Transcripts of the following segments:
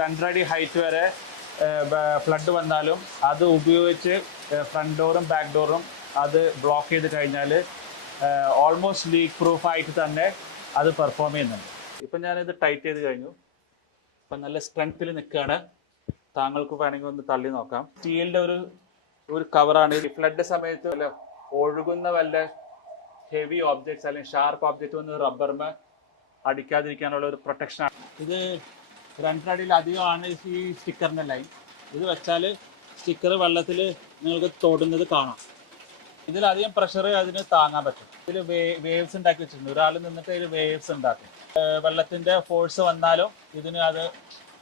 രണ്ടരടി height വരെ flood വന്നാലും അത് ഉപയോഗിച്ച് ഫ്രണ്ട് ഡോറും ബാക്ക് ഡോറും അത് ബ്ലോക്ക് ചെയ്ത് കഴിഞ്ഞാൽ ഓൾമോസ്റ്റ് ലീക്ക് പ്രൂഫ് ആയിട്ട് തന്നെ അത് പെർഫോം ചെയ്യുന്നുണ്ട്. ഇപ്പം ഞാനിത് ടൈറ്റ് ചെയ്ത് കഴിഞ്ഞു. ഇപ്പം നല്ല സ്ട്രെങ്ത്തിൽ നിൽക്കുകയാണ്. താങ്കൾക്ക് വേണമെങ്കിൽ ഒന്ന് തള്ളി നോക്കാം. സ്റ്റീലിന്റെ ഒരു ഒരു കവറാണ് ഈ ഫ്ലഡ് സമയത്ത് വല്ല ഒഴുകുന്ന വല്ല ഹെവി ഓബ്ജക്ട്സ് അല്ലെങ്കിൽ ഷാർപ്പ് ഓബ്ജക്റ്റ് വന്ന് റബ്ബറിന് അടിക്കാതിരിക്കാനുള്ള ഒരു പ്രൊട്ടക്ഷനാണ് ഇത് രണ്ടരടിയിൽ അധികമാണ് ഈ സ്റ്റിക്കറിന്റെ ലൈൻ. ഇത് വെച്ചാൽ സ്റ്റിക്കർ വെള്ളത്തിൽ നിങ്ങൾക്ക് തൊടുന്നത് കാണാം. ഇതിലധികം പ്രഷർ അതിന് താങ്ങാൻ പറ്റും. ഇതിൽ വേവ്സ് ഉണ്ടാക്കി വെച്ചിട്ടുണ്ട്. ഒരാൾ നിന്നിട്ട് ഇതിൽ വേവ്സ് ഉണ്ടാക്കും. വെള്ളത്തിന്റെ ഫോഴ്സ് വന്നാലോ ഇതിന് അത്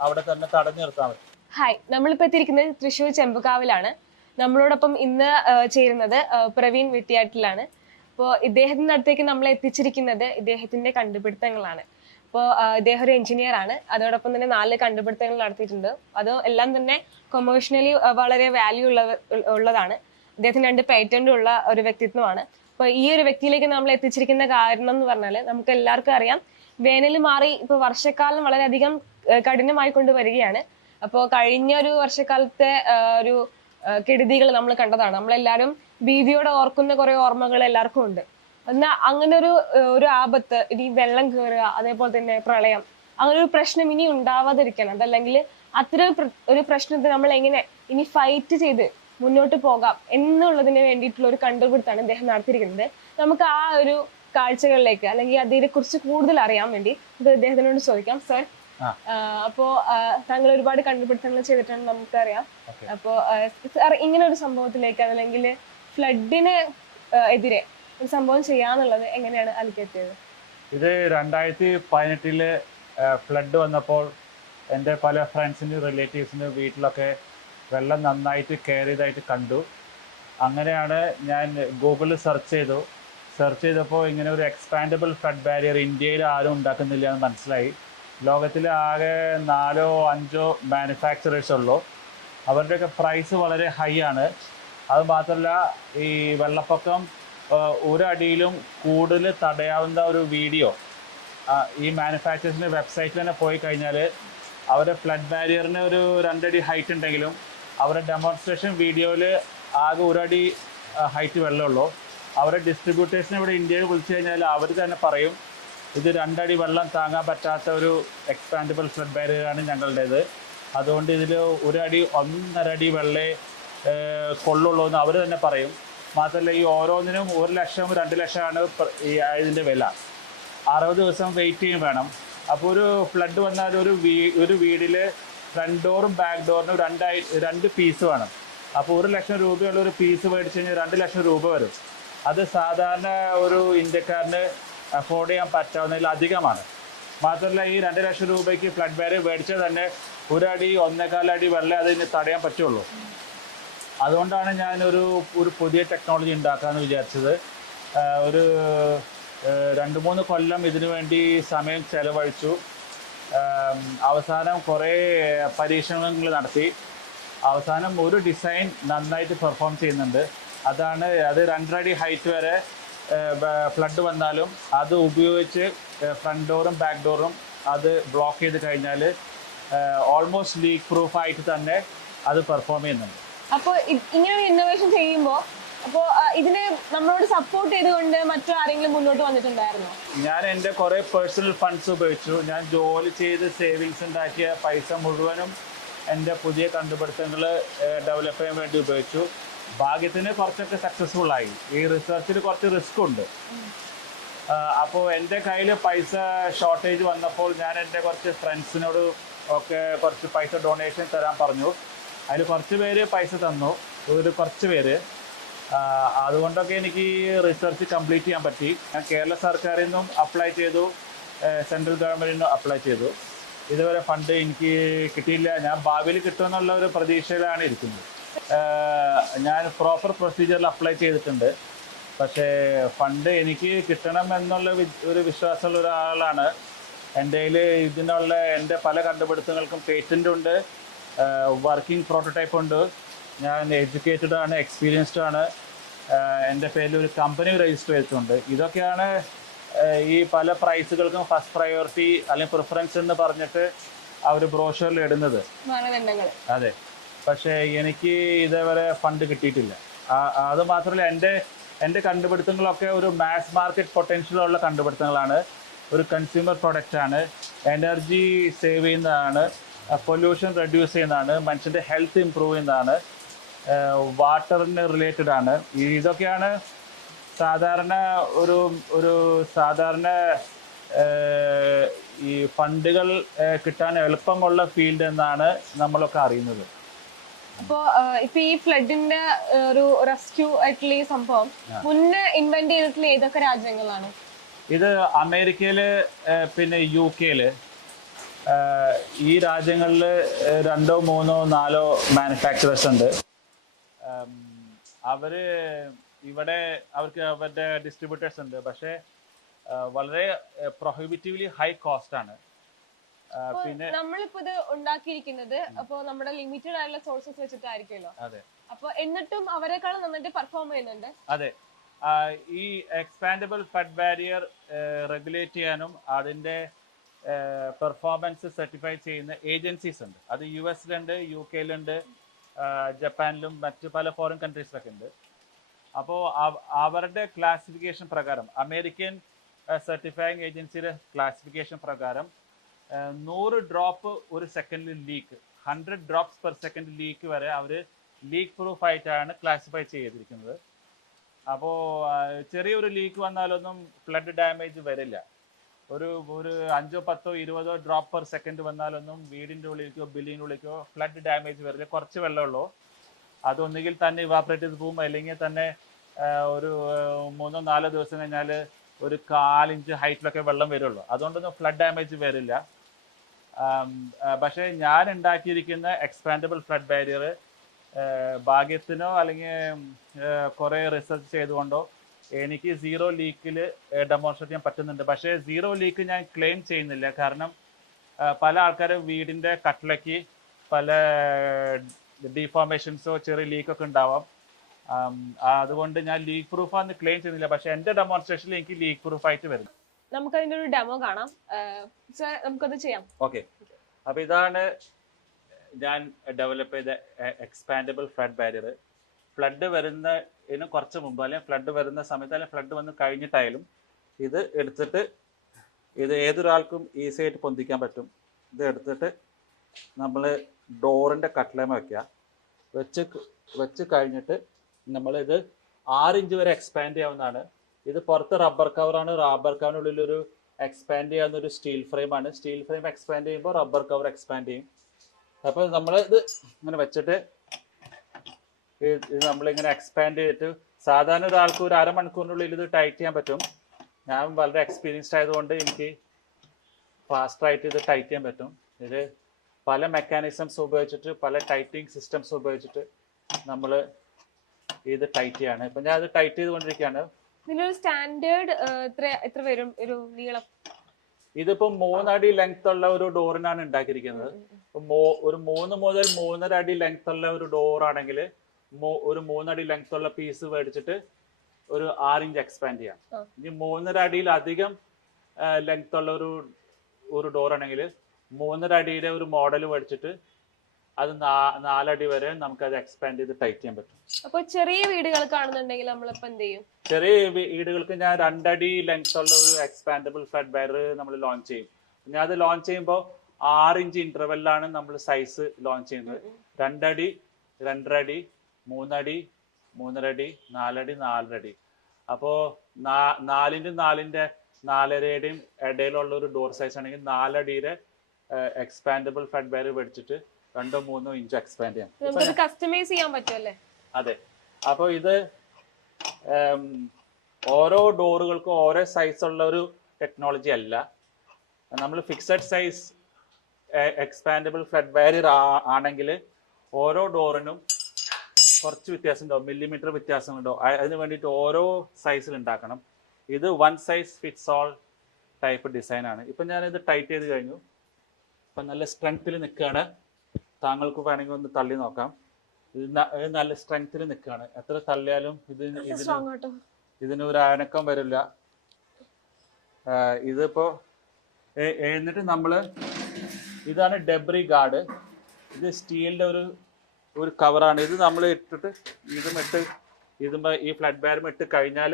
അവിടെ തന്നെ തടഞ്ഞു നിർത്താൻ പറ്റും. ഹായ് നമ്മളിപ്പോൾ എത്തിയിരിക്കുന്നത് തൃശ്ശൂർ ചെമ്പുകാവിലാണ്. നമ്മളോടൊപ്പം ഇന്ന് ചേരുന്നത് പ്രവീൺ വെട്ടിയാട്ടിലാണ് അപ്പോൾ ഇദ്ദേഹത്തിന്റെ അടുത്തേക്ക് നമ്മളെ എത്തിച്ചിരിക്കുന്നത് ഇദ്ദേഹത്തിന്റെ കണ്ടുപിടുത്തങ്ങളാണ്. അപ്പോൾ ഇദ്ദേഹം ഒരു എഞ്ചിനീയർ ആണ്. അതോടൊപ്പം തന്നെ നാല് കണ്ടുപിടുത്തങ്ങൾ നടത്തിയിട്ടുണ്ട്. അത് എല്ലാം തന്നെ കൊമേഴ്ഷ്യലി വളരെ വാല്യൂ ഉള്ള ഉള്ളതാണ്. അദ്ദേഹത്തിന് രണ്ട് പേറ്റന്റ് ഉള്ള ഒരു വ്യക്തിത്വമാണ്. അപ്പോൾ ഈ ഒരു വ്യക്തിയിലേക്ക് നമ്മൾ എത്തിച്ചിരിക്കുന്ന കാരണം എന്ന് പറഞ്ഞാൽ നമുക്ക് എല്ലാവർക്കും അറിയാം. വേനൽ മാറി ഇപ്പൊ വർഷക്കാലം വളരെയധികം കഠിനമായി വരികയാണ്. അപ്പോൾ കഴിഞ്ഞ ഒരു വർഷക്കാലത്തെ ഒരു കെടുതികൾ നമ്മൾ കണ്ടതാണ്. നമ്മളെല്ലാവരും ഭീതിയോടെ ഓർക്കുന്ന കുറേ ഓർമ്മകൾ എല്ലാവർക്കും ഉണ്ട്. എന്നാൽ അങ്ങനെ ഒരു ഒരു ആപത്ത് ഇനി വെള്ളം കയറുക അതേപോലെ തന്നെ പ്രളയം അങ്ങനെ ഒരു പ്രശ്നം ഇനി ഉണ്ടാവാതിരിക്കണം. അതല്ലെങ്കിൽ അത്തരം ഒരു പ്രശ്നത്തെ നമ്മൾ എങ്ങനെ ഇനി ഫൈറ്റ് ചെയ്ത് മുന്നോട്ട് പോകാം എന്നുള്ളതിന് വേണ്ടിയിട്ടുള്ള ഒരു കണ്ടുപിടുത്താണ് ഇദ്ദേഹം നടത്തിയിരിക്കുന്നത്. നമുക്ക് ആ ഒരു കാഴ്ചകളിലേക്ക് അല്ലെങ്കിൽ അതിനെ കുറിച്ച് കൂടുതൽ അറിയാൻ വേണ്ടി ഇത് ഇദ്ദേഹത്തിനോട് ചോദിക്കാം. സർ അപ്പോ താങ്കൾ ഒരുപാട് കണ്ടുപിടുത്തങ്ങൾ ചെയ്തിട്ടുണ്ട് നമുക്കറിയാം. അപ്പോ സാർ ഇങ്ങനെ ഒരു സംഭവത്തിലേക്ക് അല്ലെങ്കിൽ ഫ്ലഡിന് എതിരെ ഒരു സംഭവം ചെയ്യാന്നുള്ളത് എങ്ങനെയാണ് അലിക്കെത്തിയത് ഇത് രണ്ടായിരത്തി പതിനെട്ടിൽ ഫ്ലഡ് വന്നപ്പോൾ എന്റെ പല ഫ്രണ്ട്സിനും റിലേറ്റീവ്സിനും വീട്ടിലൊക്കെ വെള്ളം നന്നായിട്ട് കയറിയതായിട്ട് കണ്ടു. അങ്ങനെയാണ് ഞാൻ ഗൂഗിളിൽ സെർച്ച് ചെയ്തു. സെർച്ച് ചെയ്തപ്പോൾ ഇങ്ങനെ ഒരു എക്സ്പാൻഡബിൾ ഫ്ലഡ് ബാരിയർ ഇന്ത്യയിൽ ആരും ഉണ്ടാക്കുന്നില്ല എന്ന് മനസ്സിലായി. ലോകത്തിൽ ആകെ നാലോ അഞ്ചോ മാനുഫാക്ചറേഴ്സ് ഉള്ളൂ. അവരുടെയൊക്കെ പ്രൈസ് വളരെ ഹൈ ആണ്. അതുമാത്രമല്ല ഈ വെള്ളപ്പൊക്കം ഒരടിയിലും കൂടുതൽ തടയാവുന്ന ഒരു വീഡിയോ ഈ മാനുഫാക്ചേഴ്സിന്റെ വെബ്സൈറ്റിൽ തന്നെ പോയി കഴിഞ്ഞാൽ അവരുടെ ഫ്ലഡ് ബാരിയറിന് ഒരു രണ്ടടി ഹൈറ്റ് ഉണ്ടെങ്കിലും അവരുടെ ഡെമോൺസ്ട്രേഷൻ വീഡിയോയിൽ ആകെ ഒരടി ഹൈറ്റ് വെള്ളമുള്ളൂ അവരുടെ ഡിസ്ട്രിബ്യൂട്ടേഴ്സിനെ ഇവിടെ ഇന്ത്യയിൽ വിളിച്ചു കഴിഞ്ഞാൽ അവർ തന്നെ പറയും ഇത് രണ്ടടി വെള്ളം താങ്ങാൻ പറ്റാത്ത ഒരു എക്സ്പാൻഡബിൾ ഫ്ലഡ് ബാരിയറാണ് ഞങ്ങളുടേത്. അതുകൊണ്ട് ഇതിൽ ഒരടി ഒന്നര അടി വെള്ളേ കൊള്ളുള്ളൂ എന്ന് അവർ തന്നെ പറയും. മാത്രമല്ല ഈ ഓരോന്നിനും ഒരു ലക്ഷം രണ്ട് ലക്ഷമാണ് ഈ ഇതിന്റെ വില. അറുപത് ദിവസം വെയിറ്റ് ചെയ്യും വേണം. അപ്പോൾ ഒരു ഫ്ലഡ് വന്നാൽ ഒരു വീ ഒരു വീടിൽ ഫ്രണ്ട് ഡോറും ബാക്ക് ഡോറിനും രണ്ടായി രണ്ട് പീസ് വേണം. അപ്പോൾ ഒരു ലക്ഷം രൂപയുള്ള ഒരു പീസ് മേടിച്ച് കഴിഞ്ഞാൽ രണ്ട് ലക്ഷം രൂപ വരും. അത് സാധാരണ ഒരു ഇന്ത്യക്കാരന് അഫോർഡ് ചെയ്യാൻ പറ്റാവുന്നതിൽ അധികമാണ്. മാത്രമല്ല ഈ രണ്ട് ലക്ഷം രൂപയ്ക്ക് ഫ്ലഡ് ബാരിയർ മേടിച്ചാൽ തന്നെ ഒരടി ഒന്നേകാലടി വെള്ളം അതിന് തടയാൻ പറ്റുള്ളൂ. അതുകൊണ്ടാണ് ഞാൻ ഒരു ഒരു പുതിയ ടെക്നോളജി ഉണ്ടാക്കാമെന്ന് വിചാരിച്ചത്. ഒരു രണ്ട് മൂന്ന് കൊല്ലം ഇതിനു വേണ്ടി സമയം ചെലവഴിച്ചു. അവസാനം കുറേ പരീക്ഷണങ്ങൾ നടത്തി. അവസാനം ഒരു ഡിസൈൻ നന്നായിട്ട് പെർഫോം ചെയ്യുന്നുണ്ട്. അതാണ് അത് രണ്ടരടി ഹൈറ്റ് വരെ ഫ്ലഡ് വന്നാലും അത് ഉപയോഗിച്ച് ഫ്രണ്ട് ഡോറും ബാക്ക് ഡോറും അത് ബ്ലോക്ക് ചെയ്ത് കഴിഞ്ഞാൽ ഓൾമോസ്റ്റ് ലീക്ക് പ്രൂഫ് ആയിട്ട് തന്നെ അത് പെർഫോം ചെയ്യുന്നുണ്ട്. അപ്പോൾ ഇങ്ങനെ ഒരു ഇന്നോവേഷൻ ചെയ്യുമ്പോൾ അപ്പോൾ ഇതിന് നമ്മളോട് സപ്പോർട്ട് ചെയ്തുകൊണ്ട് മറ്റു ആരെങ്കിലും മുന്നോട്ട് വന്നിട്ടുണ്ടായിരുന്നോ? ഞാൻ എന്റെ കുറെ പേഴ്സണൽ ഫണ്ട്സ് ഉപയോഗിച്ചു. ഞാൻ ജോലി ചെയ്ത് സേവിങ്സ് ഉണ്ടാക്കിയ പൈസ മുഴുവനും എന്റെ പുതിയ കണ്ടുപിടുത്തങ്ങൾ ഡെവലപ്പ് ചെയ്യാൻ വേണ്ടി ഉപയോഗിച്ചു. ഭാഗ്യത്തിന് കുറച്ചൊക്കെ സക്സസ്ഫുൾ ആയി. ഈ റിസർച്ചിൽ കുറച്ച് റിസ്ക് ഉണ്ട്. അപ്പോൾ എന്റെ കയ്യിൽ പൈസ ഷോർട്ടേജ് വന്നപ്പോൾ ഞാൻ എന്റെ കുറച്ച് ഫ്രണ്ട്സിനോട് ഒക്കെ കുറച്ച് പൈസ ഡൊണേഷൻ തരാൻ പറഞ്ഞു. അതിൽ കുറച്ച് പേര് പൈസ തന്നു. ഒരു കുറച്ച് പേര്. അതുകൊണ്ടൊക്കെ എനിക്ക് റിസർച്ച് കംപ്ലീറ്റ് ചെയ്യാൻ പറ്റി. ഞാൻ കേരള സർക്കാരിൽ നിന്നും അപ്ലൈ ചെയ്തു. സെൻട്രൽ ഗവൺമെന്റിൽ നിന്നും അപ്ലൈ ചെയ്തു. ഇതുവരെ ഫണ്ട് എനിക്ക് കിട്ടിയില്ല. ഞാൻ ഭാവിയിൽ കിട്ടുമെന്നുള്ള ഒരു പ്രതീക്ഷയിലാണ് ഇരിക്കുന്നത്. ഞാൻ പ്രോപ്പർ പ്രൊസീജിയറിൽ അപ്ലൈ ചെയ്തിട്ടുണ്ട്. പക്ഷേ ഫണ്ട് എനിക്ക് കിട്ടണം എന്നുള്ള ഒരു വിശ്വാസമുള്ള ഒരാളാണ്. എന്റെ ഇതിനുള്ള എന്റെ പല കണ്ടുപിടുത്തങ്ങൾക്കും പേറ്റന്റ് ഉണ്ട്. വർക്കിംഗ് പ്രോട്ടോടൈപ്പ് ഉണ്ട്. ഞാൻ എഡ്യൂക്കേറ്റഡ് ആണ് എക്സ്പീരിയൻസ്ഡ് ആണ്. എന്റെ പേരിൽ ഒരു കമ്പനി രജിസ്റ്റർ ചെയ്തിട്ടുണ്ട്. ഇതൊക്കെയാണ് ഈ പല പ്രൈസുകൾക്കും ഫസ്റ്റ് പ്രയോറിറ്റി അല്ലെങ്കിൽ പ്രിഫറൻസ് എന്ന് പറഞ്ഞിട്ട് അവർ ബ്രോഷറിൽ ഇടുന്നത്. അതെ. പക്ഷേ എനിക്ക് ഇതേവരെ ഫണ്ട് കിട്ടിയിട്ടില്ല. അത് മാത്രമല്ല എന്റെ എന്റെ കണ്ടുപിടുത്തങ്ങളൊക്കെ ഒരു മാസ് മാർക്കറ്റ് പൊട്ടൻഷ്യലുള്ള കണ്ടുപിടുത്തങ്ങളാണ്. ഒരു കൺസ്യൂമർ പ്രൊഡക്റ്റാണ് എനർജി സേവ് ചെയ്യുന്നതാണ്. പൊല്യൂഷൻ റെഡ്യൂസ് ചെയ്യുന്നതാണ് മനുഷ്യന്റെ ഹെൽത്ത് ഇമ്പ്രൂവ് ചെയ്യുന്നതാണ് വാട്ടറിന് റിലേറ്റഡ് ആണ്. ഇതൊക്കെയാണ് സാധാരണ ഒരു ഒരു സാധാരണ ഈ ഫണ്ടുകൾ കിട്ടാൻ എളുപ്പമുള്ള ഫീൽഡ് എന്നാണ് നമ്മളൊക്കെ അറിയുന്നത്. അപ്പോ ഇപ്പൊ ഈ ഫ്ലഡിന്റെ ഒരു റെസ്ക്യൂ ആയിട്ടുള്ള ഈ സംഭവം മുന്നേ ഇൻവെന്റ് ചെയ്തിട്ടുള്ള ഏതൊക്കെ രാജ്യങ്ങളാണ്? ഇത് അമേരിക്കയിൽ പിന്നെ യു കെയിൽ. ഈ രാജ്യങ്ങളിൽ രണ്ടോ മൂന്നോ നാലോ മാനുഫാക്ചറേഴ്സ് ഉണ്ട്. അവർ ഇവിടെ അവർക്ക് അവരുടെ ഡിസ്ട്രിബ്യൂട്ടേഴ്സ് ഉണ്ട്. പക്ഷേ വളരെ പ്രൊഹിബിറ്റീവ്ലി ഹൈ കോസ്റ്റ് ആണ്. പിന്നെ നമ്മളിപ്പോ ഇത് ഉണ്ടാക്കിയിരിക്കുന്നത് അപ്പൊ നമ്മുടെ ലിമിറ്റഡ് ആയിട്ടുള്ള സോഴ്സസ് വെച്ചിട്ടായിരിക്കുമല്ലോ? അതെ. അപ്പൊ എന്നിട്ടും അവരെക്കാളും നന്നായിട്ട് പെർഫോം ചെയ്യുന്നുണ്ട്? അതെ. ഈ എക്സ്പാൻഡബിൾ ഫഡ് ബാരിയർ റെഗുലേറ്റ് ചെയ്യാനും അതിന്റെ പെർഫോമൻസ് സർട്ടിഫൈ ചെയ്യുന്ന ഏജൻസീസ് ഉണ്ട്. അത് യു എസിലുണ്ട് യു കെയിലുണ്ട് ജപ്പാനിലും മറ്റ് പല ഫോറിൻ കൺട്രീസിലൊക്കെ ഉണ്ട്. അപ്പോൾ അവരുടെ ക്ലാസിഫിക്കേഷൻ പ്രകാരം അമേരിക്കൻ സർട്ടിഫൈങ് ഏജൻസിയുടെ ക്ലാസിഫിക്കേഷൻ പ്രകാരം നൂറ് ഡ്രോപ്പ് ഒരു സെക്കൻഡിൽ leak hundred drops per second leak വരെ അവർ ലീക്ക് പ്രൂഫ് ആയിട്ടാണ് ക്ലാസിഫൈ ചെയ്തിരിക്കുന്നത്. അപ്പോൾ ചെറിയൊരു ലീക്ക് വന്നാലൊന്നും ഫ്ലഡ് ഡാമേജ് വരില്ല. ഒരു ഒരു അഞ്ചോ പത്തോ ഇരുപതോ ഡ്രോപ്പ് പെർ സെക്കൻഡ് വന്നാലൊന്നും വീടിന്റെ ഉള്ളിലേക്കോ ബിൽഡിങ്ങിന്റെ ഉള്ളിലേക്കോ ഫ്ലഡ് ഡാമേജ് വരില്ല. കുറച്ച് വെള്ളമുള്ളൂ അതൊന്നുകിൽ തന്നെ ഇവാപ്പറേറ്റ് ചെയ്ത് പോകും. അല്ലെങ്കിൽ തന്നെ ഒരു മൂന്നോ നാലോ ദിവസം കഴിഞ്ഞാൽ ഒരു കാലിഞ്ച് ഹൈറ്റിലൊക്കെ വെള്ളം വരുള്ളൂ. അതുകൊണ്ടൊന്നും ഫ്ലഡ് ഡാമേജ് വരില്ല. പക്ഷേ ഞാൻ ഉണ്ടാക്കിയിരിക്കുന്ന എക്സ്പാൻഡബിൾ ഫ്ലഡ് ബാരിയർ ഭാഗ്യത്തിനോ അല്ലെങ്കിൽ കുറേ റിസർച്ച് ചെയ്തുകൊണ്ടോ എനിക്ക് സീറോ ലീക്കിൽ ഡെമോൺസ്ട്രേറ്റ് ചെയ്യാൻ പറ്റുന്നുണ്ട്. പക്ഷേ സീറോ ലീക്ക് ഞാൻ ക്ലെയിം ചെയ്യുന്നില്ല. കാരണം പല ആൾക്കാരും വീടിന്റെ കട്ടിലേക്ക് പല ഡിഫോർമേഷൻസോ ചെറിയ ലീക്കൊക്കെ ഉണ്ടാവാം. അതുകൊണ്ട് ഞാൻ ലീക്ക് പ്രൂഫാന്ന് ക്ലെയിം ചെയ്യുന്നില്ല. പക്ഷേ എന്റെ ഡെമോൺസ്ട്രേഷനിൽ എനിക്ക് ലീക്ക് പ്രൂഫ് ആയിട്ട് വരും. നമുക്ക് അതിന്റെ ഒരു ഡെമോ കാണാം. സർ നമുക്കത് ചെയ്യാം. ഓക്കെ അപ്പൊ ഇതാണ് ഞാൻ ഡെവലപ്പ് ചെയ്ത എക്സ്പാൻഡബിൾ ഫ്ലഡ് ബാരിയർ ഫ്ലഡ് വരുന്നതിന് കുറച്ച് മുമ്പ് അല്ലെങ്കിൽ ഫ്ലഡ് വരുന്ന സമയത്ത് അല്ലെങ്കിൽ ഫ്ലഡ് വന്ന് കഴിഞ്ഞിട്ടായാലും ഇത് എടുത്തിട്ട് ഇത് ഏതൊരാൾക്കും ഈസി ആയിട്ട് പൊന്തിക്കാൻ പറ്റും. ഇത് എടുത്തിട്ട് നമ്മൾ ഡോറിന്റെ കട്ടിലേമ വയ്ക്കുക വെച്ച് വെച്ച് കഴിഞ്ഞിട്ട് നമ്മളിത് ആറ് ഇഞ്ച് വരെ എക്സ്പാൻഡ് ചെയ്യാവുന്നതാണ്. ഇത് പുറത്ത് റബ്ബർ കവറാണ് റബ്ബർ കവറിനുള്ളിൽ ഒരു എക്സ്പാൻഡ് ചെയ്യാവുന്ന ഒരു സ്റ്റീൽ ഫ്രെയിമാണ് സ്റ്റീൽ ഫ്രെയിം എക്സ്പാൻഡ് ചെയ്യുമ്പോൾ റബ്ബർ കവർ എക്സ്പാൻഡ് ചെയ്യും. അപ്പോൾ നമ്മൾ ഇത് ഇങ്ങനെ വെച്ചിട്ട് ഇത് നമ്മളിങ്ങനെ എക്സ്പാൻഡ് ചെയ്തിട്ട് സാധാരണ ഒരാൾക്ക് ഒരു അരമണിക്കൂറിനുള്ളിൽ ഇത് ടൈറ്റ് ചെയ്യാൻ പറ്റും. ഞാൻ വളരെ എക്സ്പീരിയൻസ്ഡ് ആയതുകൊണ്ട് എനിക്ക് ഫാസ്റ്റ് ആയിട്ട് ഇത് ടൈറ്റ് ചെയ്യാൻ പറ്റും. ഇത് പല മെക്കാനിസംസ് ഉപയോഗിച്ചിട്ട് പല ടൈറ്റിംഗ് സിസ്റ്റംസ് ഉപയോഗിച്ചിട്ട് നമ്മൾ ഇത് ടൈറ്റ് ചെയ്യാണ്. ഇപ്പം ഞാൻ അത് ടൈറ്റ് ചെയ്തുകൊണ്ടിരിക്കുകയാണ്. ഇതിനൊരു സ്റ്റാൻഡേർഡ് എത്ര എത്ര വരും ഒരു നീളം? ഇതിപ്പോ മൂന്നടി ലെങ്ത് ഉള്ള ഒരു ഡോറിനാണ് ഉണ്ടാക്കിയിരിക്കുന്നത്. ഒരു മൂന്ന് മുതൽ മൂന്നര അടി ലെങ്ത് ഉള്ള ഒരു ഡോർ ആണെങ്കിൽ ഒരു മൂന്നടി ലെങ്ത് ഉള്ള പീസ് മേടിച്ചിട്ട് ഒരു ആറ് ഇഞ്ച് എക്സ്പാൻഡ് ചെയ്യാം ഇനി മൂന്നര അടിയിൽ അധികം ലെങ്ത് ഉള്ള ഒരു ഒരു ഡോർ ആണെങ്കിൽ മൂന്നര അടിയിലെ ഒരു മോഡൽ മേടിച്ചിട്ട് അത് നാലടി വരെ നമുക്ക് അത് എക്സ്പാൻഡ് ചെയ്ത് ടൈറ്റ് ചെയ്യാൻ പറ്റും. അപ്പൊ ചെറിയ വീടുകൾ കാണുന്നുണ്ടെങ്കിൽ നമ്മളിപ്പോ എന്ത് ചെയ്യും? ചെറിയ വീടുകൾക്ക് ഞാൻ രണ്ടടി ലെങ്ത് ഉള്ള ഒരു എക്സ്പാൻഡബിൾ ഫ്ലഡ് ബാരർ നമ്മൾ ലോഞ്ച് ചെയ്യും. ഞാൻ അത് ലോഞ്ച് ചെയ്യുമ്പോൾ ആറ് ഇഞ്ച് ഇന്റർവെല്ലാണ് നമ്മൾ സൈസ് ലോഞ്ച് ചെയ്യുന്നത്. രണ്ടടി രണ്ടര അടി മൂന്നടി മൂന്നരടി നാലടി നാലരടി. അടി നാ നാലിന്റെ നാലിന്റെ നാലരയുടെയും ഇടയിലുള്ള ഒരു ഡോർ സൈസ് ആണെങ്കിൽ നാലടിയുടെ എക്സ്പാൻഡബിൾ ഫ്രണ്ട് ബാരർ മേടിച്ചിട്ട് രണ്ടോ മൂന്നോ ഇഞ്ച് എക്സ്പാൻഡ് ചെയ്യാം. കസ്റ്റമൈസ് ചെയ്യാൻ പറ്റുമല്ലേ അതെ. അപ്പോൾ ഇത് ഓരോ ഡോറുകൾക്കും ഓരോ സൈസ് ഉള്ള ഒരു ടെക്നോളജി അല്ല. നമ്മൾ fixed size expandable flood barrier ആണെങ്കിൽ ഓരോ ഡോറിനും കുറച്ച് വ്യത്യാസം ഉണ്ടാവും മില്ലിമീറ്റർ വ്യത്യാസം ഉണ്ടാവും അതിന് വേണ്ടിയിട്ട് ഓരോ സൈസിൽ ഉണ്ടാക്കണം. ഇത് one size fits all type design ആണ്. ഇപ്പം ഞാനിത് ടൈറ്റ് ചെയ്ത് കഴിഞ്ഞു. ഇപ്പം നല്ല സ്ട്രെങ്ത്തിൽ നിൽക്കുകയാണ് താങ്കൾക്ക് വേണമെങ്കിൽ ഒന്ന് തള്ളി നോക്കാം. ഇത് നല്ല സ്ട്രെങ്ത്തിൽ നിൽക്കുകയാണ് എത്ര തള്ളിയാലും ഇത് ഇതിന് ഇതിന് ഒരു അനക്കം വരില്ല. ഇതിപ്പോൾ എന്നിട്ട് നമ്മൾ ഇതാണ് ഡെബ്രി ഗാർഡ് ഇത് സ്റ്റീലിന്റെ ഒരു ഒരു കവറാണ്. ഇത് നമ്മൾ ഇട്ടിട്ട് ഇതും ഇട്ട് ഇതും ഈ ഫ്ലഡ് ബാരും ഇട്ട് കഴിഞ്ഞാൽ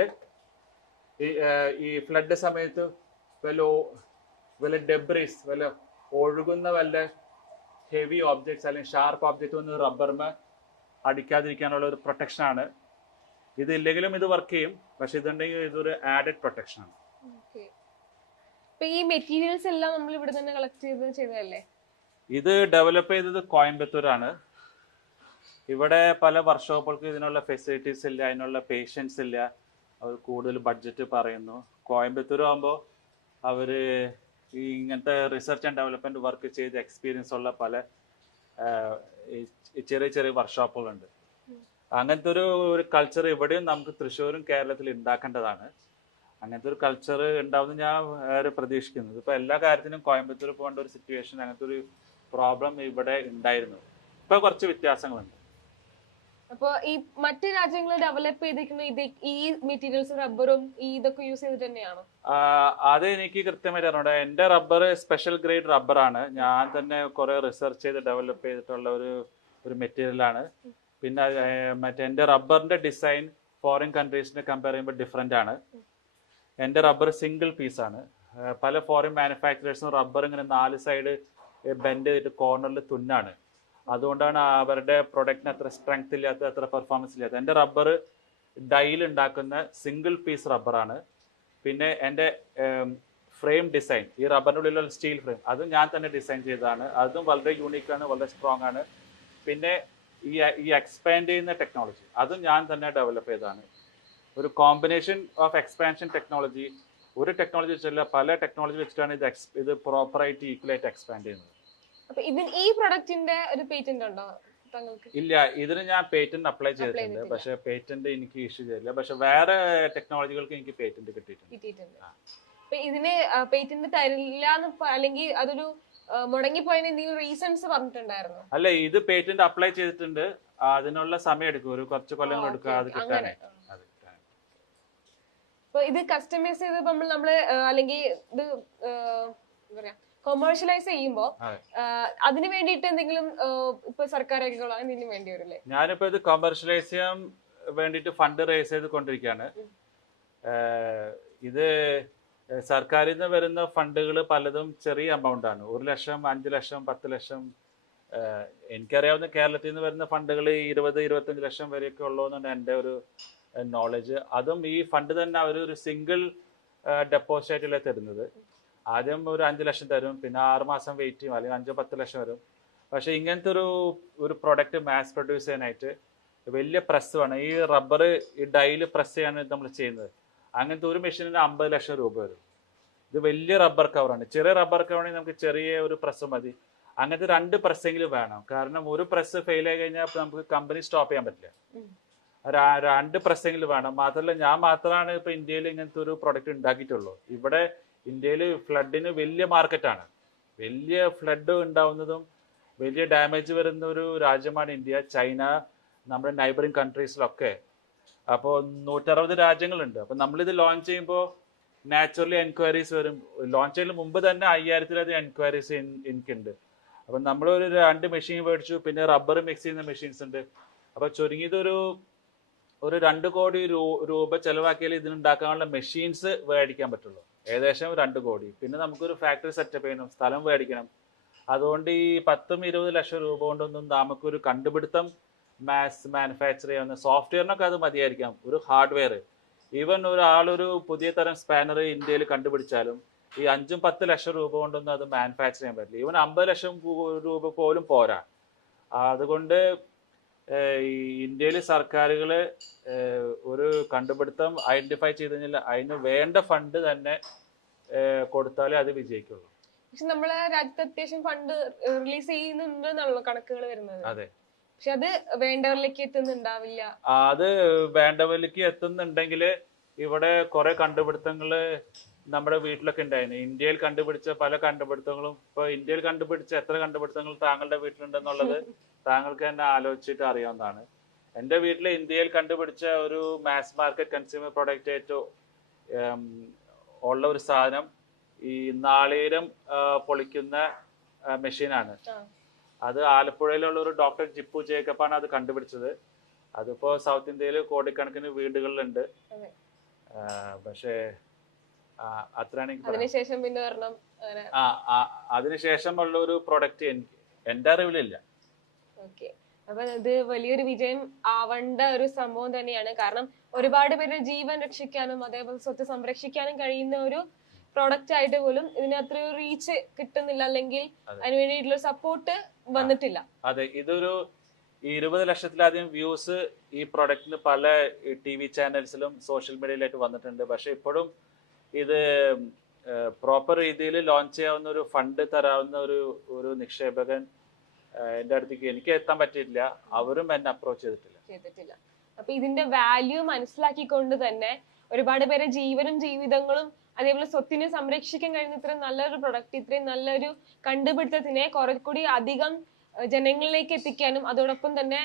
ഈ ഫ്ലഡ് സമയത്ത് വല്ല വല്ല ഡെബ്രീസ് വല്ല ഒഴുകുന്ന വല്ല ഹെവി ഓബ്ജക്ട്സ് അല്ലെങ്കിൽ ഷാർപ്പ് ഓബ്ജക്റ്റ് ഒന്നും റബ്ബറിന് അടിക്കാതിരിക്കാനുള്ള ഒരു പ്രൊട്ടക്ഷൻ ആണ്. ഇത് ഇല്ലെങ്കിലും ഇത് വർക്ക് ചെയ്യും. പക്ഷെ ഇതുണ്ടെങ്കിൽ ഇതൊരു ആഡഡ് പ്രൊട്ടക്ഷൻ ആണ്. അപ്പൊ ഈ മെറ്റീരിയൽസ് എല്ലാം നമ്മൾ ഇവിടെ തന്നെ കളക്ട് ചെയ്ത് ചെയ്തതല്ലേ? ഇത് ഡെവലപ്പ് ചെയ്തത് കോയമ്പത്തൂരാണ്. ഇവിടെ പല വർക്ക്ഷോപ്പുകൾക്ക് ഇതിനുള്ള ഫെസിലിറ്റീസ് ഇല്ല അതിനുള്ള പേഷ്യൻസ് ഇല്ല. അവർ കൂടുതൽ ബഡ്ജറ്റ് പറയുന്നു. കോയമ്പത്തൂർ ആകുമ്പോൾ അവർ ഈ ഇങ്ങനത്തെ റിസർച്ച് ആൻഡ് ഡെവലപ്മെന്റ് വർക്ക് ചെയ്ത് എക്സ്പീരിയൻസ് ഉള്ള പല ചെറിയ ചെറിയ വർക്ക്ഷോപ്പുകളുണ്ട് അങ്ങനത്തെ ഒരു ഒരു കൾച്ചർ ഇവിടെയും നമുക്ക് തൃശ്ശൂരും കേരളത്തിൽ ഉണ്ടാക്കേണ്ടതാണ് അങ്ങനത്തെ ഒരു കൾച്ചർ ഉണ്ടാവുമെന്ന് ഞാൻ ഏറെ പ്രതീക്ഷിക്കുന്നത് ഇപ്പോൾ എല്ലാ കാര്യത്തിനും കോയമ്പത്തൂർ പോകേണ്ട ഒരു സിറ്റുവേഷൻ അങ്ങനത്തെ ഒരു പ്രോബ്ലം ഇവിടെ ഉണ്ടായിരുന്നു ഇപ്പോൾ കുറച്ച് വ്യത്യാസങ്ങളുണ്ട്. അപ്പൊ ഈ മറ്റു രാജ്യങ്ങൾ ഡെവലപ്പ് ചെയ്തിരിക്കുന്ന ഇത് ഈ മെറ്റീരിയൽസ് റബ്ബറും ഈ ഇതൊക്കെ യൂസ് ചെയ്തിട്ട് തന്നെയാണോ? അത് എനിക്ക് കൃത്യമായിട്ട് അറിഞ്ഞൂടെ. എന്റെ റബ്ബർ സ്പെഷ്യൽ ഗ്രേഡ് റബ്ബറാണ് ഞാൻ തന്നെ കുറെ റിസർച്ച് ചെയ്ത് ഡെവലപ്പ് ചെയ്തിട്ടുള്ള ഒരു ഒരു മെറ്റീരിയൽ ആണ്. പിന്നെ മറ്റേ എന്റെ റബ്ബറിന്റെ ഡിസൈൻ ഫോറിൻ കൺട്രീസിനെ കമ്പയർ ചെയ്യുമ്പോൾ ഡിഫറെന്റ് ആണ്. എന്റെ റബ്ബർ സിംഗിൾ പീസ് ആണ്. പല ഫോറിൻ മാനുഫാക്ചറേഴ്സും റബ്ബർ ഇങ്ങനെ നാല് സൈഡ് ബെൻഡ് ചെയ്തിട്ട് കോർണറിൽ തുന്നാണ്. അതുകൊണ്ടാണ് അവരുടെ പ്രൊഡക്റ്റിന് അത്ര സ്ട്രെങ്ത് ഇല്ലാത്ത അത്ര പെർഫോമൻസ് ഇല്ലാത്ത. എന്റെ റബ്ബർ ഡൈയിൽ ഉണ്ടാക്കുന്ന സിംഗിൾ പീസ് റബ്ബറാണ് പിന്നെ എന്റെ ഫ്രെയിം ഡിസൈൻ ഈ റബ്ബറിന്റെ ഉള്ളിലുള്ള സ്റ്റീൽ ഫ്രെയിം അതും ഞാൻ തന്നെ ഡിസൈൻ ചെയ്തതാണ്. അതും വളരെ യൂണിക് ആണ് വളരെ സ്ട്രോങ് ആണ്. പിന്നെ ഈ ഈ എക്സ്പാൻഡ് ചെയ്യുന്ന ടെക്നോളജി അതും ഞാൻ തന്നെ ഡെവലപ്പ് ചെയ്തതാണ്. ഒരു കോമ്പിനേഷൻ ഓഫ് എക്സ്പാൻഷൻ ടെക്നോളജി ഒരു ടെക്നോളജി വെച്ചല്ല പല ടെക്നോളജി വെച്ചിട്ടാണ് ഇത് എക്സ് ഇത് പ്രോപ്പറായിട്ട് ഈക്വലായിട്ട് എക്സ്പാൻഡ് ചെയ്യുന്നത്. അപ്പൊ ഇതിന് ഈ പ്രൊഡക്റ്റിന്റെ ഒരു പേറ്റന്റ് ഉണ്ടോ ഇല്ല ഇതിന് ഞാൻ പേറ്റന്റ് അപ്ലൈ ചെയ്തിട്ടുണ്ട്. പക്ഷെ പേറ്റന്റ് എനിക്ക് ഇഷ്യൂ ചെയ്തില്ല. പക്ഷെ വേറെ ടെക്നോളജികൾക്ക് എനിക്ക് പേറ്റന്റ് കിട്ടിയിട്ടുണ്ട്. ഇതിന് പേറ്റന്റ് തരില്ല അല്ലെങ്കിൽ അതൊരു മുടങ്ങിപ്പോയതിന് എന്തെങ്കിലും റീസൺസ് പറഞ്ഞിട്ടുണ്ടായിരുന്നു? അല്ല ഇത് പേറ്റന്റ് അപ്ലൈ ചെയ്തിട്ടുണ്ട്. അതിനുള്ള സമയം എടുക്കും. ഒരു കുറച്ച് കൊല്ലങ്ങൾ എടുക്കുക അത് അങ്ങനെ കിട്ടാനായി ആ. അത് കിട്ടാനായി. അപ്പൊ ഇത് കസ്റ്റമൈസ് ചെയ്ത് നമ്മൾ നമ്മൾ അല്ലെങ്കിൽ ഇത് എന്താ പറയാ കൊമേഴ്ഷ്യലൈസ് ചെയ്യുമ്പോ അതെ. അതിന് വേണ്ടിയിട്ട് എന്തെങ്കിലും ഇപ്പൊ സർക്കാർ രേഖകളോ എന്തെങ്കിലും വേണ്ടി വരില്ലേ? ഞാനിപ്പോ ഇത് കൊമേഴ്ഷ്യലൈസ് ചെയ്യാൻ വേണ്ടിയിട്ട് ഫണ്ട് റേസ് ചെയ്ത് കൊണ്ടിരിക്കുകയാണ് ഇത് സർക്കാരിൽ നിന്ന് വരുന്ന ഫണ്ടുകൾ പലതും ചെറിയ എമൗണ്ട് ആണ്. ഒരു ലക്ഷം അഞ്ച് ലക്ഷം പത്ത് ലക്ഷം. എനിക്കറിയാവുന്ന കേരളത്തിൽ നിന്ന് വരുന്ന ഫണ്ടുകൾ ഇരുപത് ഇരുപത്തഞ്ച് ലക്ഷം വരെയൊക്കെ ഉള്ളൂ എന്നാണ് എന്റെ ഒരു നോളജ് അതും ഈ ഫണ്ട് തന്നെ അവർ ഒരു സിംഗിൾ ഡെപ്പോസിറ്റ് ആയിട്ടല്ലേ തരുന്നത്. ആദ്യം ഒരു അഞ്ച് ലക്ഷം തരും പിന്നെ ആറ് മാസം വെയിറ്റ് ചെയ്യും അല്ലെങ്കിൽ അഞ്ചോ പത്ത് ലക്ഷം വരും. പക്ഷെ ഇങ്ങനത്തെ ഒരു ഒരു പ്രൊഡക്റ്റ് മാസ് പ്രൊഡ്യൂസ് ചെയ്യാനായിട്ട് വലിയ പ്രസ് വേണം. ഈ റബ്ബർ ഈ ഡൈൽ പ്രസ് ചെയ്യാണ് നമ്മൾ ചെയ്യുന്നത്. അങ്ങനത്തെ ഒരു മെഷീനിന് അമ്പത് ലക്ഷം രൂപ വരും. ഇത് വലിയ റബ്ബർ കവറാണ് ചെറിയ റബ്ബർ കവറാണെങ്കിൽ നമുക്ക് ചെറിയ ഒരു പ്രസ് മതി. അങ്ങനത്തെ രണ്ട് പ്രസ്സെങ്കിലും വേണം. കാരണം ഒരു പ്രസ് ഫെയിൽ ആയി കഴിഞ്ഞാൽ നമുക്ക് കമ്പനി സ്റ്റോപ്പ് ചെയ്യാൻ പറ്റില്ല. രണ്ട് പ്രസ്സെങ്കിലും വേണം. മാത്രമല്ല ഞാൻ മാത്രമാണ് ഇപ്പൊ ഇന്ത്യയിൽ ഇങ്ങനത്തെ ഒരു പ്രൊഡക്റ്റ് ഉണ്ടാക്കിയിട്ടുള്ളൂ. ഇവിടെ ഇന്ത്യയിൽ ഫ്ലഡിന് വലിയ മാർക്കറ്റാണ് വലിയ ഫ്ലഡ് ഉണ്ടാവുന്നതും വലിയ ഡാമേജ് വരുന്ന ഒരു രാജ്യമാണ് ഇന്ത്യ ചൈന നമ്മുടെ നൈബറിങ് കൺട്രീസിലൊക്കെ അപ്പോൾ നൂറ്ററുപത് രാജ്യങ്ങളുണ്ട്. അപ്പോൾ നമ്മളിത് ലോഞ്ച് ചെയ്യുമ്പോൾ നാച്ചുറലി എൻക്വയറീസ് വരും. ലോഞ്ച് ചെയ്യുന്ന മുമ്പ് തന്നെ അയ്യായിരത്തിലധികം എൻക്വയറീസ് എനിക്കുണ്ട്. അപ്പം നമ്മളൊരു രണ്ട് മെഷീൻ മേടിച്ചു പിന്നെ റബ്ബർ മിക്സ് ചെയ്യുന്ന മെഷീൻസ് ഉണ്ട്. അപ്പോൾ ചുരുങ്ങിയതൊരു ഒരു ഒരു രണ്ട് കോടി രൂപ ചെലവാക്കിയാൽ ഇതിനുണ്ടാക്കാനുള്ള മെഷീൻസ് മേടിക്കാൻ പറ്റുള്ളൂ. ഏകദേശം രണ്ട് കോടി. പിന്നെ നമുക്കൊരു ഫാക്ടറി സെറ്റപ്പ് ചെയ്യണം സ്ഥലം മേടിക്കണം. അതുകൊണ്ട് ഈ പത്തും ഇരുപത് ലക്ഷം രൂപ കൊണ്ടൊന്നും നമുക്കൊരു കണ്ടുപിടുത്തം മാസ് മാനുഫാക്ചർ ചെയ്യാവുന്ന സോഫ്റ്റ്വെയറിനൊക്കെ അത് മതിയായിരിക്കാം. ഒരു ഹാർഡ്വെയർ ഈവൻ ഒരാളൊരു പുതിയ തരം സ്പാനർ ഇന്ത്യയിൽ കണ്ടുപിടിച്ചാലും ഈ അഞ്ചും പത്ത് ലക്ഷം രൂപ കൊണ്ടൊന്നും അത് മാനുഫാക്ചർ ചെയ്യാൻ പറ്റില്ല. ഈവൻ അമ്പത് ലക്ഷം രൂപ പോലും പോരാ. അതുകൊണ്ട് ഈ സർക്കാരുകൾ ഒരു കണ്ടുപിടുത്തം ഐഡന്റിഫൈ ചെയ്ത് കഴിഞ്ഞാൽ അതിന് വേണ്ട ഫണ്ട് തന്നെ കൊടുത്താലേ അത് വിജയിക്കുള്ളൂ. പക്ഷെ നമ്മളെ രാജ്യത്ത് അത്യാവശ്യം ഫണ്ട് റിലീസ് ചെയ്യുന്നുണ്ട് എന്നുള്ള കണക്കുകൾ വരുന്നത്. അതെ. പക്ഷെ അത് വേണ്ടവരിലേക്ക് എത്തുന്നുണ്ടാവില്ല. അത് വേണ്ടവരിലേക്ക് എത്തുന്നുണ്ടെങ്കിൽ ഇവിടെ കുറെ കണ്ടുപിടുത്തങ്ങൾ നമ്മുടെ വീട്ടിലൊക്കെ ഉണ്ടായിരുന്നു. ഇന്ത്യയിൽ കണ്ടുപിടിച്ച പല കണ്ടുപിടുത്തങ്ങളും ഇപ്പൊ ഇന്ത്യയിൽ കണ്ടുപിടിച്ച എത്ര കണ്ടുപിടുത്തങ്ങൾ താങ്കളുടെ വീട്ടിലുണ്ടെന്നുള്ളത് താങ്കൾക്ക് തന്നെ ആലോചിച്ചിട്ട് അറിയാവുന്നതാണ്. എന്റെ വീട്ടിൽ ഇന്ത്യയിൽ കണ്ടുപിടിച്ച ഒരു മാസ് മാർക്കറ്റ് കൺസ്യൂമർ പ്രൊഡക്റ്റ് ഏറ്റവും ഉള്ള ഒരു സാധനം ഈ നാളീരം പൊളിക്കുന്ന മെഷീനാണ്. അത് ആലപ്പുഴയിലുള്ള ഒരു ഡോക്ടർ ജിപ്പു ജേക്കബാണ് അത് കണ്ടുപിടിച്ചത്. അതിപ്പോ സൗത്ത് ഇന്ത്യയിൽ കോടിക്കണക്കിന് വീടുകളിലുണ്ട്. പക്ഷേ അത്രയാണ് എനിക്ക് അതിനുശേഷം പിന്നെ ഒരെണ്ണം ആ അതിനുശേഷമുള്ള ഒരു പ്രൊഡക്റ്റ് എനിക്ക് എന്റെ അറിവിലില്ല. ഓക്കെ അപ്പൊ ഇത് വലിയൊരു വിജയം ആവേണ്ട ഒരു സംഭവം തന്നെയാണ്. കാരണം ഒരുപാട് പേരുടെ ജീവൻ രക്ഷിക്കാനും അതേപോലെ സ്വത്ത് സംരക്ഷിക്കാനും കഴിയുന്ന ഒരു പ്രോഡക്റ്റ് ആയിട്ട് പോലും ഇതിന് അത്ര റീച്ച് കിട്ടുന്നില്ല. അല്ലെങ്കിൽ അതെ. അതിന് വേണ്ടിയിട്ടുള്ള സപ്പോർട്ട് വന്നിട്ടില്ല. അതെ. ഇതൊരു ഇരുപത് ലക്ഷത്തിലധികം വ്യൂസ് ഈ പ്രൊഡക്റ്റിന് പല ടി വി ചാനൽസിലും സോഷ്യൽ മീഡിയയിലായിട്ട് വന്നിട്ടുണ്ട്. പക്ഷെ ഇപ്പോഴും ഇത് പ്രോപ്പർ രീതിയിൽ ലോഞ്ച് ചെയ്യാവുന്ന ഒരു ഫണ്ട് തരാവുന്ന ഒരു ഒരു നിക്ഷേപകൻ എന്റെ അടുത്തേക്ക് എനിക്ക് എത്താൻ പറ്റിയിട്ടില്ല. അവരും എന്നെ അപ്രോച്ച് ചെയ്തിട്ടില്ല. ചെയ്തിട്ടില്ല. അപ്പൊ ഇതിന്റെ വാല്യൂ മനസ്സിലാക്കിക്കൊണ്ട് തന്നെ ഒരുപാട് പേരെ ജീവനും ജീവിതങ്ങളും അതേപോലെ സ്വത്തിനെ സംരക്ഷിക്കാൻ കഴിയുന്ന ഇത്രയും നല്ലൊരു പ്രൊഡക്റ്റ് ഇത്രയും നല്ലൊരു കണ്ടുപിടുത്തത്തിനെ കുറെ കൂടി അധികം ജനങ്ങളിലേക്ക് എത്തിക്കാനും അതോടൊപ്പം തന്നെ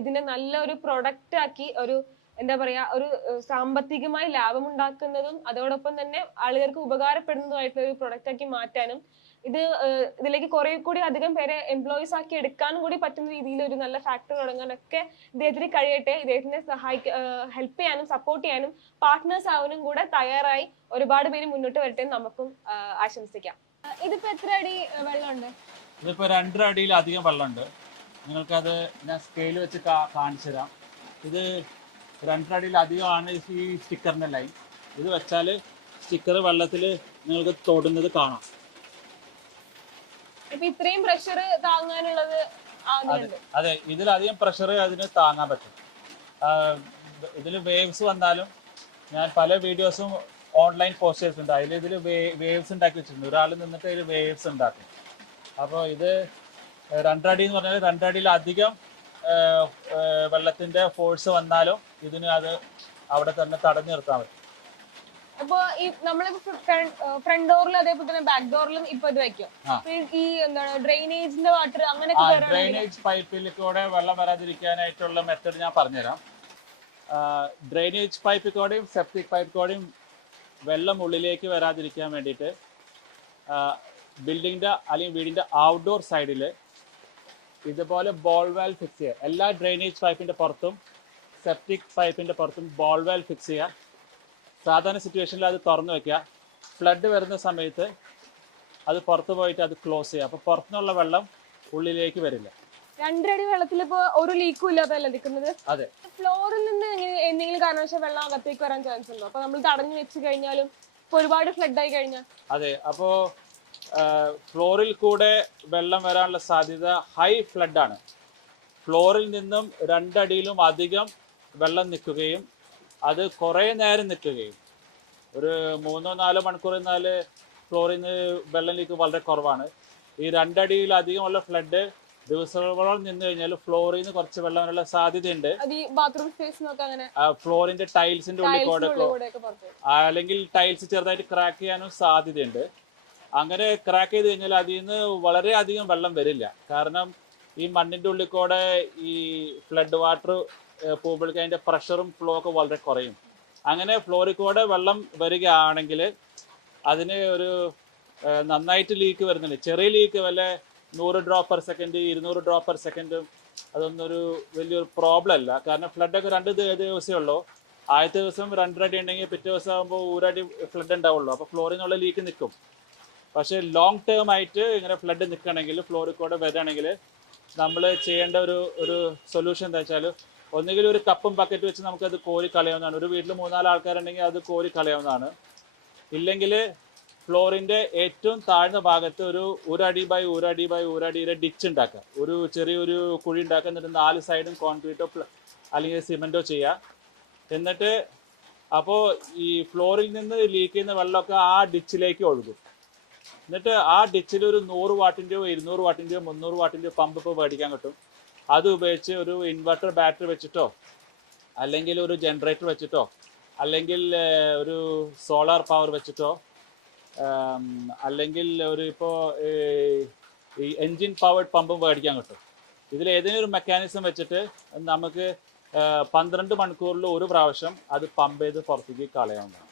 ഇതിനെ നല്ലൊരു പ്രൊഡക്റ്റ് ആക്കി ഒരു എന്താ പറയാ ഒരു സാമ്പത്തികമായി ലാഭം ഉണ്ടാക്കുന്നതും അതോടൊപ്പം തന്നെ ആളുകൾക്ക് ഉപകാരപ്പെടുന്നതുമായിട്ടുള്ള ഒരു പ്രൊഡക്റ്റ് ആക്കി മാറ്റാനും ഇത് ഇതിലേക്ക് കുറെ കൂടി അധികം പേരെ എംപ്ലോയീസ് ആക്കി എടുക്കാനും കൂടി പറ്റുന്ന രീതിയിൽ ഒരു നല്ല ഫാക്ടറി തുടങ്ങാനൊക്കെ ഇദ്ദേഹത്തിന് കഴിയട്ടെ. ഇദ്ദേഹത്തിനെ സഹായിക്ക ഹെൽപ്പ് ചെയ്യാനും സപ്പോർട്ട് ചെയ്യാനും പാർട്ട്നേഴ്സ് ആവാനും കൂടെ തയ്യാറായി. ഒരുപാട് പേര് മുന്നോട്ട് വരട്ടെ നമുക്കും ആശംസിക്കാം. ഇതിപ്പോ എത്ര അടി വെള്ളമുണ്ട്? ഇതിപ്പോ രണ്ടര അടിയിലധികം വെള്ളമുണ്ട്. നിങ്ങൾക്കത് ഞാൻ സ്കെയിൽ വെച്ച് കാണിച്ചു തരാം ഇത് രണ്ടര അടിയിലധികമാണ് ഈ സ്റ്റിക്കറിന്റെ ലൈൻ. ഇത് വെച്ചാൽ സ്റ്റിക്കർ വെള്ളത്തിൽ നിങ്ങൾക്ക് തൊടുന്നത് കാണാം. ഇത്രയും പ്രഷർ താങ്ങാനുള്ളത് അതെ ഇതിലധികം പ്രഷർ അതിന് താങ്ങാൻ പറ്റും. ഇതിൽ വേവ്സ് വന്നാലും ഞാൻ പല വീഡിയോസും ഓൺലൈൻ പോസ്റ്റ് ചെയ്തിട്ടുണ്ട്. അതിൽ ഇതിൽ വേവ്സ് ഉണ്ടാക്കി വെച്ചിട്ടുണ്ട്. ഒരാൾ നിന്നിട്ട് അതിൽ വേവ്സ് ഉണ്ടാക്കും. അപ്പോൾ ഇത് രണ്ടടി എന്ന് പറഞ്ഞാൽ രണ്ടടിയിൽ അധികം വെള്ളത്തിന്റെ ഫോഴ്സ് വന്നാലും ഇതിന് അത് അവിടെ തന്നെ തടഞ്ഞു നിർത്താൻ പറ്റും. അപ്പൊ ഈ നമ്മളിപ്പോ ഫ്രണ്ട് ഡോറിലും അതേപോലെ തന്നെ ബാക്ക് ഡോറിലും ഇപ്പൊ ഇത് വെക്കും. ഈ- എന്താണ് ഡ്രെയിനേജിന്റെ വാട്ടർ അങ്ങനെ ഡ്രെയിനേജ് പൈപ്പിൽ കൂടെ വെള്ളം വരാതിരിക്കാനായിട്ടുള്ള മെത്തേഡ് ഞാൻ പറഞ്ഞുതരാം. ഡ്രെയിനേജ് പൈപ്പിൽ കൂടെയും സെപ്റ്റിക് പൈപ്പ് കൂടെയും വെള്ളം ഉള്ളിലേക്ക് വരാതിരിക്കാൻ വേണ്ടിയിട്ട് ബിൽഡിങ്ങിന്റെ അല്ലെങ്കിൽ വീടിന്റെ ഔട്ട്ഡോർ സൈഡിൽ ഇതുപോലെ ബോൾ വാൽ ഫിക്സ് ചെയ്യുക. എല്ലാ ഡ്രെയിനേജ് പൈപ്പിന്റെ പുറത്തും സെപ്റ്റിക് പൈപ്പിന്റെ പുറത്തും ബോൾ വെൽ ഫിക്സ് ചെയ്യുക സാധാരണ സിറ്റുവേഷനിൽ അത് തുറന്നു വെക്കുക. ഫ്ലഡ് വരുന്ന സമയത്ത് അത് പുറത്തു പോയിട്ട് അത് ക്ലോസ് ചെയ്യുക. അപ്പോൾ പുറത്തുനിന്നുള്ള വെള്ളം ഉള്ളിലേക്ക് വരില്ല. രണ്ടടി വെള്ളത്തിൽ ഇപ്പോ ഒരു ലീക്കും ഇല്ലാതല്ല നിൽക്കുന്നത്? അതെ. ഫ്ലോറിൽ നിന്ന് എന്തെങ്കിലും കാരണവശാൽ വെള്ളം അകത്തേക്ക് വരാൻ ചാൻസ് ഉണ്ടോ? അപ്പൊ നമ്മൾ തടഞ്ഞു വെച്ച് കഴിഞ്ഞാലും ഇപ്പൊ ഒരുപാട് ഫ്ലഡ് ആയി കഴിഞ്ഞാൽ അതെ. അപ്പോൾ ഫ്ലോറിൽ കൂടെ വെള്ളം വരാനുള്ള സാധ്യത ഹൈ ഫ്ലഡ് ആണ്. ഫ്ലോറിൽ നിന്നും രണ്ടടിയിലും അധികം വെള്ളം നിൽക്കുകയും അത് കുറേ നേരം നിൽക്കുകയും. ഒരു മൂന്നോ നാലോ മണിക്കൂർ നാല് ഫ്ലോറിൽ നിന്ന് വെള്ളം ലീക്ക് വളരെ കുറവാണ്. ഈ രണ്ടടിയിലധികമുള്ള ഫ്ലഡ് ദിവസങ്ങളോളം നിന്ന് കഴിഞ്ഞാൽ ഫ്ലോറിൽ നിന്ന് കുറച്ച് വെള്ളം വരാനുള്ള സാധ്യതയുണ്ട്. ഫ്ലോറിന്റെ ടൈൽസിന്റെ ഉള്ളിൽ കൂടെ അല്ലെങ്കിൽ ടൈൽസ് ചെറുതായിട്ട് ക്രാക്ക് ചെയ്യാനും സാധ്യതയുണ്ട്. അങ്ങനെ ക്രാക്ക് ചെയ്ത് കഴിഞ്ഞാൽ അതിൽ നിന്ന് വളരെയധികം വെള്ളം വരില്ല. കാരണം ഈ മണ്ണിന്റെ ഉള്ളിൽ കൂടെ ഈ ഫ്ലഡ് വാട്ടർ പോകുമ്പോഴേക്കും അതിന്റെ പ്രഷറും ഫ്ലോ ഒക്കെ വളരെ കുറയും. അങ്ങനെ ഫ്ലോറിൽ കൂടെ വെള്ളം വരികയാണെങ്കിൽ അതിന് ഒരു നന്നായിട്ട് ലീക്ക് വരുന്നില്ല? ചെറിയ ലീക്ക് വല്ല നൂറ് ഡ്രോപ്പ് പെർ സെക്കൻഡ് ഇരുന്നൂറ് ഡ്രോപ്പ് പെർ സെക്കൻഡും അതൊന്നൊരു വലിയൊരു പ്രോബ്ലം അല്ല. കാരണം ഫ്ലഡൊക്കെ രണ്ട് ദിവസമേ ഉള്ളൂ. ആദ്യത്തെ ദിവസം രണ്ടരടി ഉണ്ടെങ്കിൽ പിറ്റേ ദിവസം ആകുമ്പോൾ ഊരടി ഫ്ലഡ് ഉണ്ടാവുള്ളൂ. അപ്പോൾ ഫ്ലോറിൽ നിന്നുള്ള ലീക്ക് നിൽക്കും. പക്ഷേ ലോങ് ടേം ആയിട്ട് ഇങ്ങനെ ഫ്ലഡ് നിൽക്കണമെങ്കിൽ ഫ്ലോറിൽ കൂടെ വരികയാണെങ്കിൽ നമ്മൾ ചെയ്യേണ്ട ഒരു ഒരു സൊല്യൂഷൻ എന്താ വെച്ചാൽ ഒന്നുകിൽ ഒരു കപ്പും ബക്കറ്റ് വെച്ച് നമുക്ക് അത് കോരി കളയാവുന്നതാണ്. ഒരു വീട്ടിൽ മൂന്നാൽ ആൾക്കാരുണ്ടെങ്കിൽ അത് കോരി കളയാവുന്നതാണ്. ഇല്ലെങ്കിൽ ഫ്ലോറിന്റെ ഏറ്റവും താഴ്ന്ന ഭാഗത്ത് ഒരു ഒരടി ബൈ ഒരടി ബൈ ഒരടിയുടെ ഡിച്ച് ഉണ്ടാക്കുക. ഒരു ചെറിയൊരു കുഴി ഉണ്ടാക്കുക. എന്നിട്ട് നാല് സൈഡും കോൺക്രീറ്റോ അല്ലെങ്കിൽ സിമെന്റോ ചെയ്യുക. എന്നിട്ട് അപ്പോൾ ഈ ഫ്ലോറിൽ നിന്ന് ലീക്ക് ചെയ്യുന്ന വെള്ളമൊക്കെ ആ ഡിച്ചിലേക്ക് ഒഴുകും. എന്നിട്ട് ആ ഡിച്ചിൽ ഒരു നൂറ് വാട്ടിന്റെയോ ഇരുന്നൂറ് വാട്ടിന്റെയോ മുന്നൂറ് വാട്ടിന്റെയോ പമ്പ് ഇപ്പോൾ മേടിക്കാൻ കിട്ടും. അത് ഉപയോഗിച്ച് ഒരു ഇൻവെർട്ടർ ബാറ്ററി വെച്ചിട്ടോ അല്ലെങ്കിൽ ഒരു ജനറേറ്റർ വെച്ചിട്ടോ അല്ലെങ്കിൽ ഒരു സോളാർ പവർ വെച്ചിട്ടോ അല്ലെങ്കിൽ ഒരു ഇപ്പോൾ ഈ എൻജിൻ പവേർഡ് പമ്പും മേടിക്കാൻ കിട്ടും. ഇതിൽ ഏതെങ്കിലും ഒരു മെക്കാനിസം വെച്ചിട്ട് നമുക്ക് പന്ത്രണ്ട് മണിക്കൂറിൽ ഒരു പ്രാവശ്യം അത് പമ്പ് ചെയ്ത് പുറത്തേക്ക് കളയാവുന്നതാണ്.